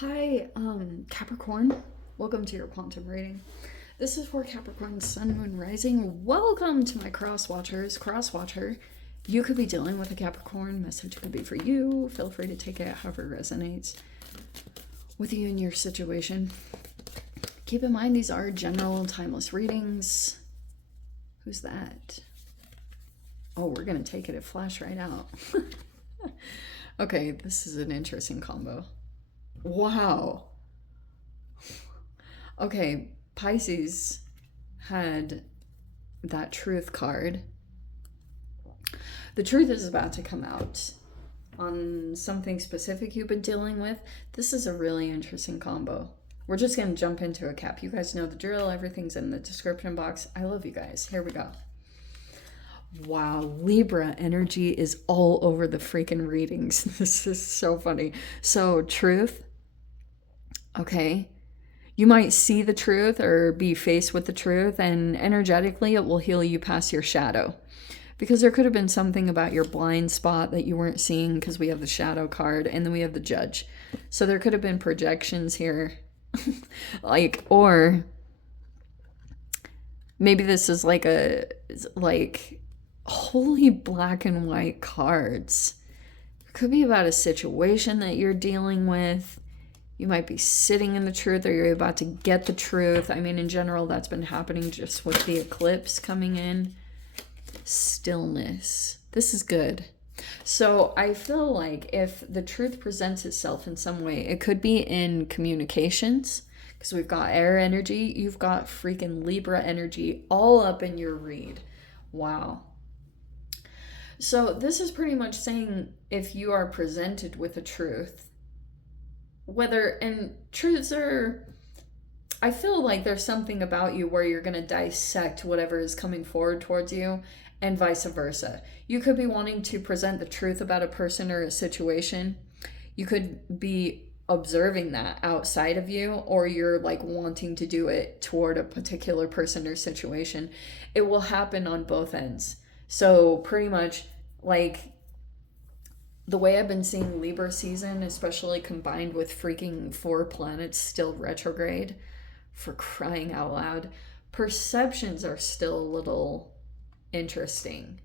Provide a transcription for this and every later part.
Hi, Capricorn. Welcome to your quantum reading. This is for Capricorn Sun, Moon, Rising. Welcome to my Cross Watchers. Cross Watcher, you could be dealing with a Capricorn. Message could be for you. Feel free to take it however it resonates with you and your situation. Keep in mind these are general, timeless readings. Who's that? Oh, we're going to take it at flash right out. Okay, this is an interesting combo. Wow. Okay, Pisces had that truth card. The truth is about to come out on something specific you've been dealing with. This is a really interesting combo. We're just going to jump into a cap. You guys know the drill. Everything's in the description box. I love you guys. Here we go. Wow, Libra energy is all over the freaking readings. This is so funny. So, truth. Okay. You might see the truth or be faced with the truth, and energetically it will heal you past your shadow. Because there could have been something about your blind spot that you weren't seeing, because we have the shadow card and then we have the judge. So there could have been projections here. Or maybe this is like holy black and white cards. It could be about a situation that you're dealing with. You might be sitting in the truth, or you're about to get the truth. I mean, in general, that's been happening just with the eclipse coming in. Stillness. This is good. So I feel like if the truth presents itself in some way, it could be in communications, because we've got air energy. You've got freaking Libra energy all up in your read. Wow. So this is pretty much saying if you are presented with a truth, and truths are, I feel like there's something about you where you're going to dissect whatever is coming forward towards you, and vice versa. You could be wanting to present the truth about a person or a situation. You could be observing that outside of you, or you're like wanting to do it toward a particular person or situation. It will happen on both ends. So pretty much like the way I've been seeing Libra season, especially combined with freaking 4 planets still retrograde, for crying out loud, perceptions are still a little interesting.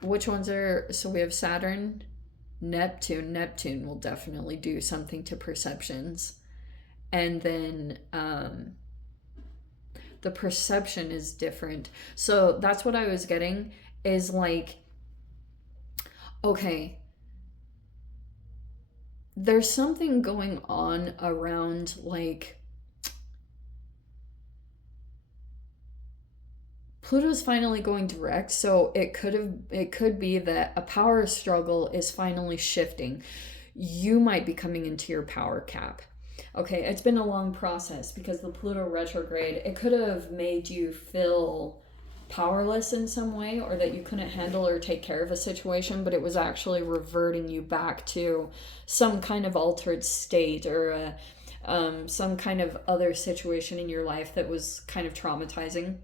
Which ones are, so we have Saturn, Neptune. Neptune will definitely do something to perceptions. And then the perception is different. So that's what I was getting, is like, okay, there's something going on around like Pluto's finally going direct, so it could be that a power struggle is finally shifting. You might be coming into your power cap. Okay, it's been a long process because the Pluto retrograde, it could have made you feel powerless in some way, or that you couldn't handle or take care of a situation, but it was actually reverting you back to some kind of altered state, or some kind of other situation in your life that was kind of traumatizing,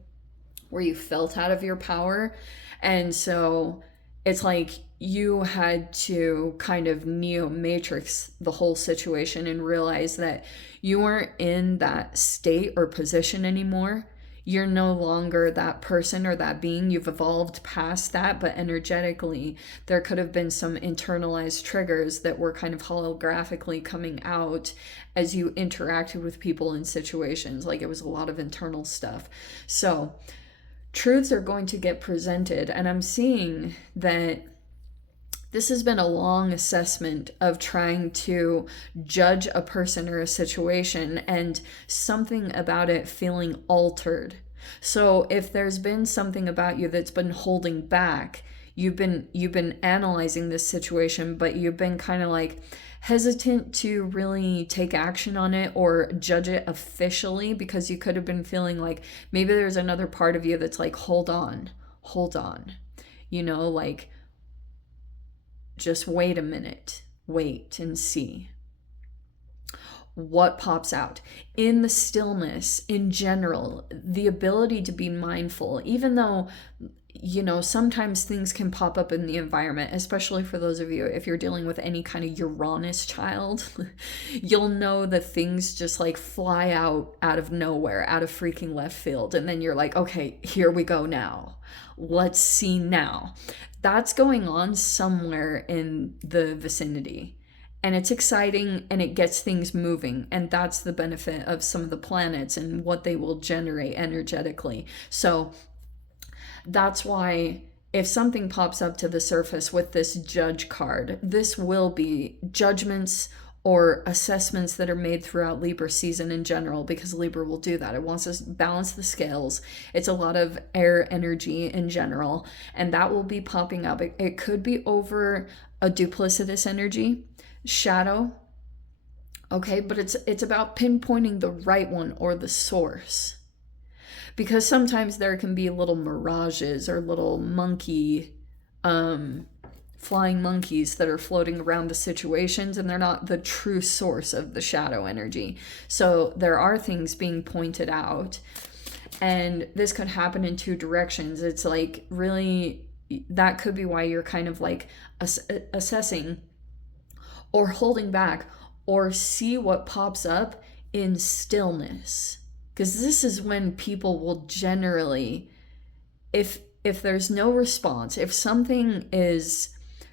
where you felt out of your power. And so it's like you had to kind of neo matrix the whole situation and realize that you weren't in that state or position anymore. You're no longer that person or that being. You've evolved past that, but energetically, there could have been some internalized triggers that were kind of holographically coming out as you interacted with people in situations. Like, it was a lot of internal stuff. So truths are going to get presented, and I'm seeing that this has been a long assessment of trying to judge a person or a situation, and something about it feeling altered. So if there's been something about you that's been holding back, you've been analyzing this situation, but you've been kind of like hesitant to really take action on it or judge it officially, because you could have been feeling like maybe there's another part of you that's like, hold on, like, just wait a minute, wait and see what pops out. In the stillness, in general, the ability to be mindful, even though you know, sometimes things can pop up in the environment, especially for those of you, if you're dealing with any kind of Uranus child, you'll know that things just like fly out of nowhere, out of freaking left field. And then you're like, okay, here we go now. Let's see now. That's going on somewhere in the vicinity. And it's exciting and it gets things moving. And that's the benefit of some of the planets and what they will generate energetically. So that's why if something pops up to the surface with this judge card, this will be judgments or assessments that are made throughout Libra season in general, because Libra will do that. It wants to balance the scales. It's a lot of air energy in general, and that will be popping up. It could be over a duplicitous energy, shadow, okay, but it's about pinpointing the right one or the source. Because sometimes there can be little mirages or little monkey, flying monkeys that are floating around the situations, and they're not the true source of the shadow energy. So there are things being pointed out, and this could happen in two directions. It's like really, that could be why you're kind of like assessing or holding back, or see what pops up in stillness. Because this is when people will generally, if there's no response, if something is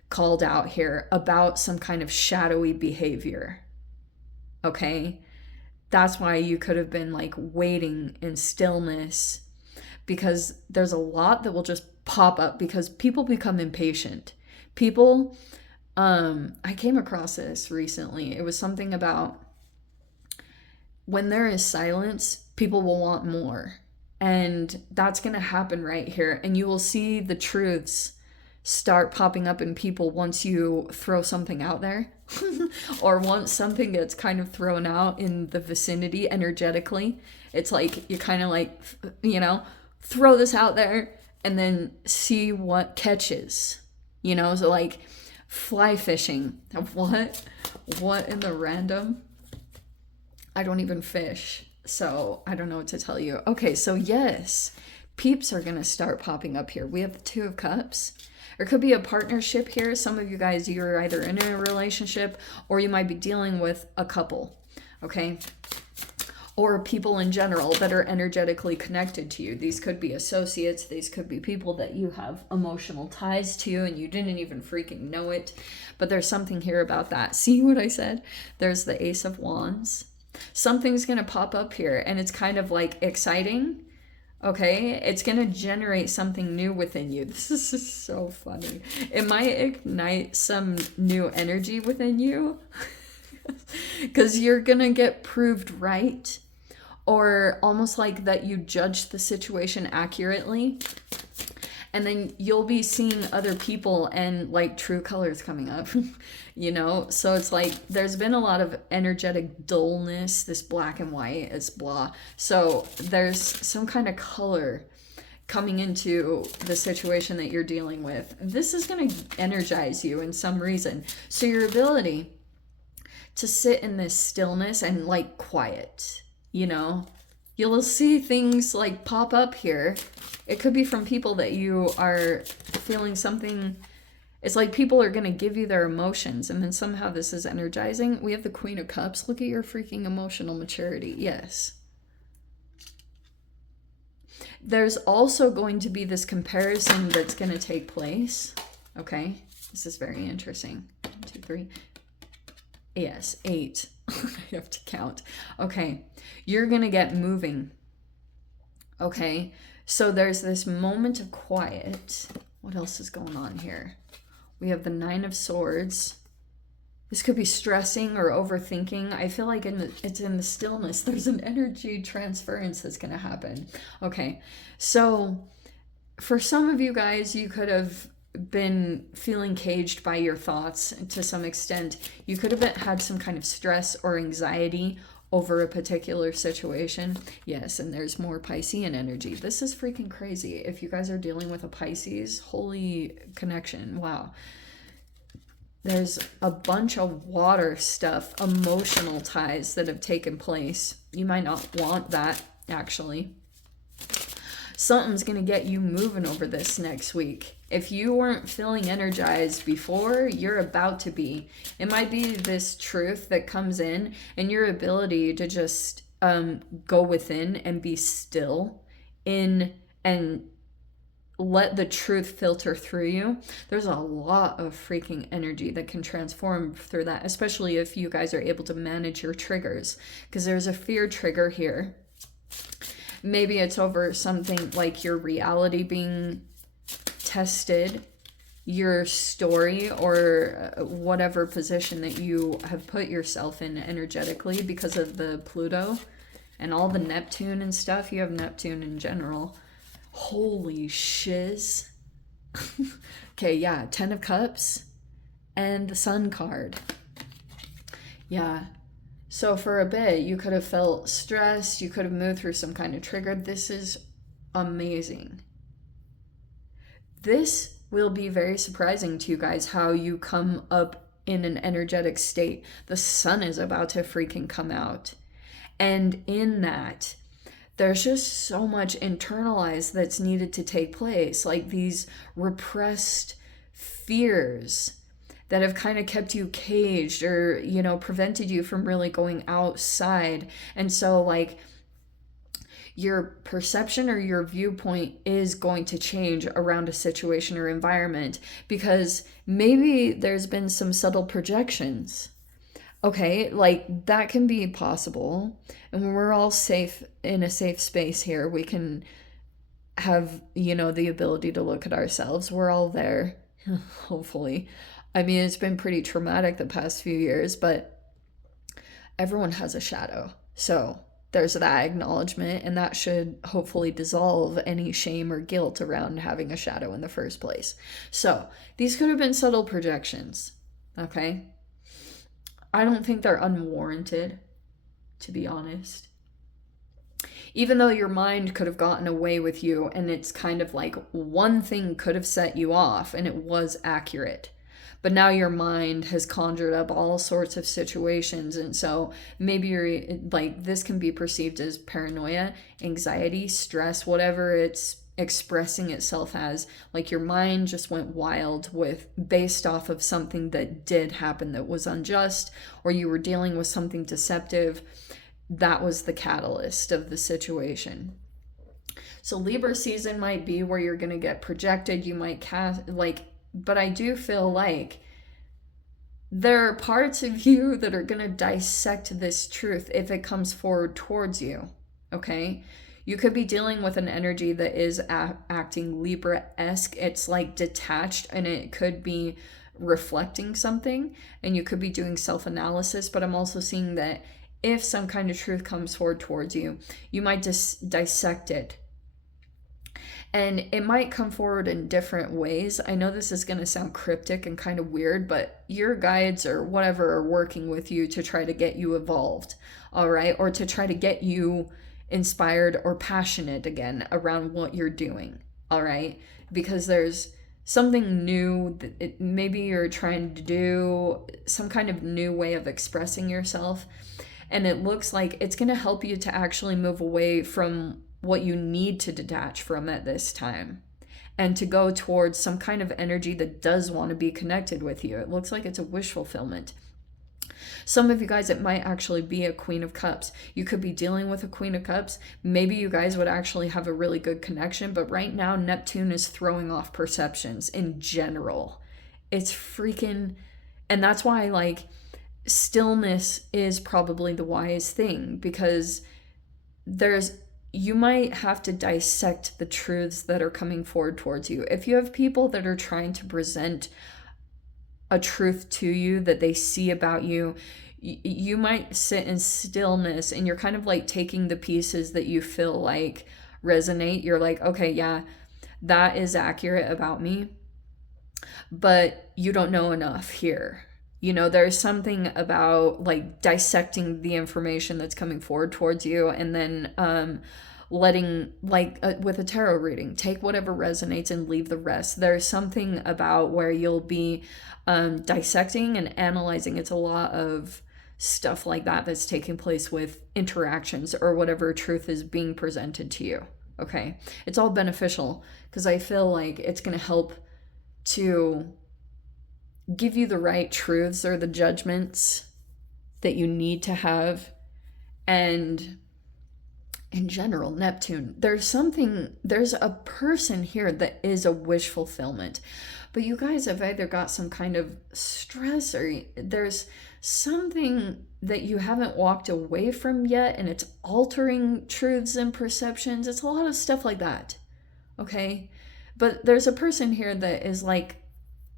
called out here about some kind of shadowy behavior, okay, that's why you could have been like waiting in stillness, because there's a lot that will just pop up because people become impatient. People, I came across this recently. It was something about when there is silence, people will want more. And that's going to happen right here. And you will see the truths start popping up in people once you throw something out there or once something gets kind of thrown out in the vicinity energetically. It's like you kind of like, you know, throw this out there and then see what catches, you know? So like fly fishing. What in the random? I don't even fish, so I don't know what to tell you. Okay, so yes, peeps are going to start popping up here. We have the Two of Cups. There could be a partnership here. Some of you guys, you're either in a relationship or you might be dealing with a couple, okay? Or people in general that are energetically connected to you. These could be associates. These could be people that you have emotional ties to and you didn't even freaking know it. But there's something here about that. See what I said? There's the Ace of Wands. Something's going to pop up here and it's kind of like exciting, okay? It's going to generate something new within you. This is so funny. It might ignite some new energy within you because you're going to get proved right, or almost like that you judged the situation accurately. And then you'll be seeing other people and like true colors coming up, you know? So it's like there's been a lot of energetic dullness, this black and white is blah. So there's some kind of color coming into the situation that you're dealing with. This is going to energize you in some reason. So your ability to sit in this stillness and like quiet, you know? You'll see things like pop up here. It could be from people that you are feeling something. It's like people are going to give you their emotions, and then somehow this is energizing. We have the Queen of Cups. Look at your freaking emotional maturity. Yes. There's also going to be this comparison that's going to take place. Okay. This is very interesting. 1, 2, 3. Yes, 8. I have to count. Okay. You're going to get moving. Okay. So there's this moment of quiet. What else is going on here? We have the 9 of Swords. This could be stressing or overthinking. I feel like it's in the stillness. There's an energy transference that's going to happen. Okay. So for some of you guys, you could have been feeling caged by your thoughts to some extent. You could have had some kind of stress or anxiety over a particular situation. Yes, and there's more Piscean energy. This is freaking crazy. If you guys are dealing with a Pisces, holy connection. Wow. There's a bunch of water stuff, emotional ties that have taken place. You might not want that, actually. something's going to get you moving over this next week. If you weren't feeling energized before, you're about to be. It might be this truth that comes in, and your ability to just go within and be still in and let the truth filter through you. There's a lot of freaking energy that can transform through that, especially if you guys are able to manage your triggers, because there's a fear trigger here. Maybe it's over something like your reality being tested, your story, or whatever position that you have put yourself in energetically because of the Pluto and all the Neptune and stuff. You have Neptune in general. Holy shiz. Okay, yeah, 10 of Cups and the Sun card. Yeah. So for a bit, you could have felt stressed. You could have moved through some kind of trigger. This is amazing. This will be very surprising to you guys, how you come up in an energetic state. The sun is about to freaking come out. And in that, there's just so much internalized that's needed to take place, like these repressed fears that have kind of kept you caged or, you know, prevented you from really going outside. And so, like, your perception or your viewpoint is going to change around a situation or environment, because maybe there's been some subtle projections. Okay, like that can be possible. And when we're all safe in a safe space here, we can have, you know, the ability to look at ourselves. We're all there, hopefully. I mean, it's been pretty traumatic the past few years, but everyone has a shadow. So there's that acknowledgement, and that should hopefully dissolve any shame or guilt around having a shadow in the first place. So these could have been subtle projections, okay? I don't think they're unwarranted, to be honest. Even though your mind could have gotten away with you, and it's kind of like one thing could have set you off and it was accurate. But now your mind has conjured up all sorts of situations. And so maybe you're like, this can be perceived as paranoia, anxiety, stress, whatever it's expressing itself as. Like your mind just went wild with, based off of something that did happen that was unjust, or you were dealing with something deceptive. That was the catalyst of the situation. So Libra season might be where you're going to get projected. You might but I do feel like there are parts of you that are going to dissect this truth if it comes forward towards you, okay? You could be dealing with an energy that is acting Libra-esque. It's like detached, and it could be reflecting something, and you could be doing self-analysis, but I'm also seeing that if some kind of truth comes forward towards you, you might just dissect it. And it might come forward in different ways. I know this is going to sound cryptic and kind of weird, but your guides or whatever are working with you to try to get you evolved, all right? Or to try to get you inspired or passionate again around what you're doing, all right? Because there's something new that maybe you're trying to do, some kind of new way of expressing yourself. And it looks like it's going to help you to actually move away from what you need to detach from at this time, and to go towards some kind of energy that does want to be connected with you. It looks like it's a wish fulfillment. Some of you guys, it might actually be a Queen of Cups. You could be dealing with a Queen of Cups. Maybe you guys would actually have a really good connection, but right now Neptune is throwing off perceptions in general. It's freaking, and that's why, like, stillness is probably the wise thing, because you might have to dissect the truths that are coming forward towards you. If you have people that are trying to present a truth to you that they see about you, you might sit in stillness, and you're kind of like taking the pieces that you feel like resonate. You're like, okay, yeah, that is accurate about me, but you don't know enough here. You know, there's something about like dissecting the information that's coming forward towards you, and then letting, like with a tarot reading, take whatever resonates and leave the rest. There's something about where you'll be dissecting and analyzing. It's a lot of stuff like that that's taking place with interactions or whatever truth is being presented to you. Okay. It's all beneficial because I feel like it's going to help to give you the right truths or the judgments that you need to have. And in general, Neptune, there's a person here that is a wish fulfillment. But you guys have either got some kind of stress or there's something that you haven't walked away from yet and it's altering truths and perceptions. It's a lot of stuff like that. Okay? But there's a person here that is like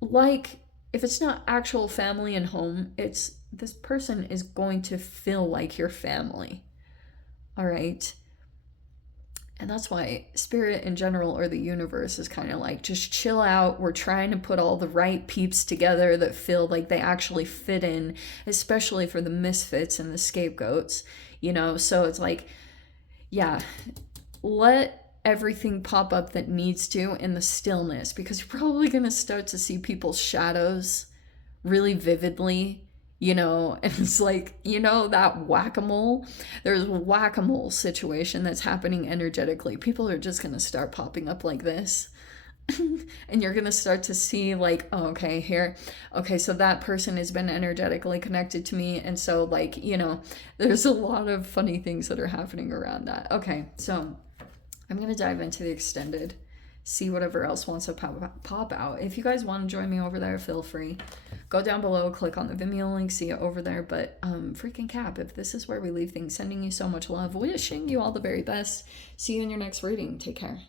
if it's not actual family and home, it's this person is going to feel like your family. All right? And that's why spirit in general or the universe is kind of like, just chill out. We're trying to put all the right peeps together that feel like they actually fit in, especially for the misfits and the scapegoats, you know? So it's like, yeah, let everything pop up that needs to in the stillness, because you're probably going to start to see people's shadows really vividly. You know, and it's like, you know, that whack-a-mole, there's a whack-a-mole situation that's happening energetically. People are just going to start popping up like this. And you're going to start to see like, oh, okay, here. Okay, so that person has been energetically connected to me. And so like, you know, there's a lot of funny things that are happening around that. Okay, so I'm going to dive into the extended, see whatever else wants to pop out. If you guys want to join me over there, feel free. Go down below, click on the Vimeo link, see it over there. But freaking Cap, if this is where we leave things, sending you so much love, wishing you all the very best. See you in your next reading. Take care.